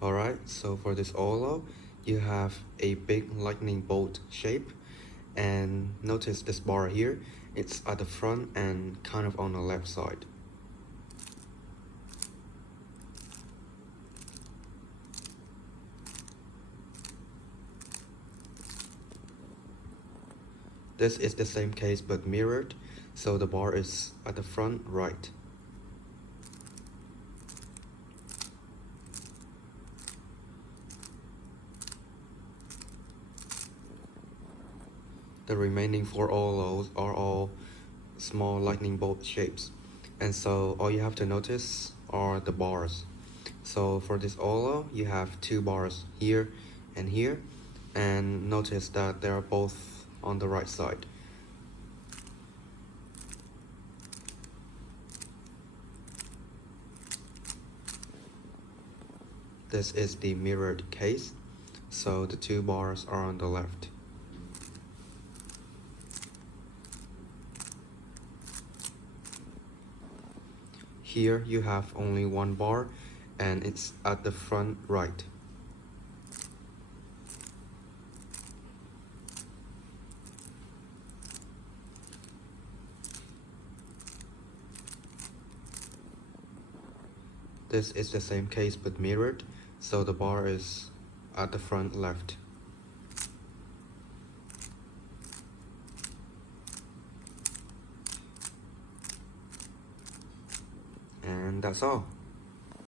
Alright, so for this OLL, you have a big lightning bolt shape, and notice this bar here, it's at the front and kind of on the left side. This is the same case but mirrored, so the bar is at the front right. The remaining 4 OLLs are all small lightning bolt shapes, and so all you have to notice are the bars. So for this OLL, you have 2 bars here and here, and notice that they are both on the right side. This is the mirrored case, so the 2 bars are on the left. Here you have only 1 bar, and it's at the front right. This is the same case but mirrored, so the bar is at the front left. And that's all.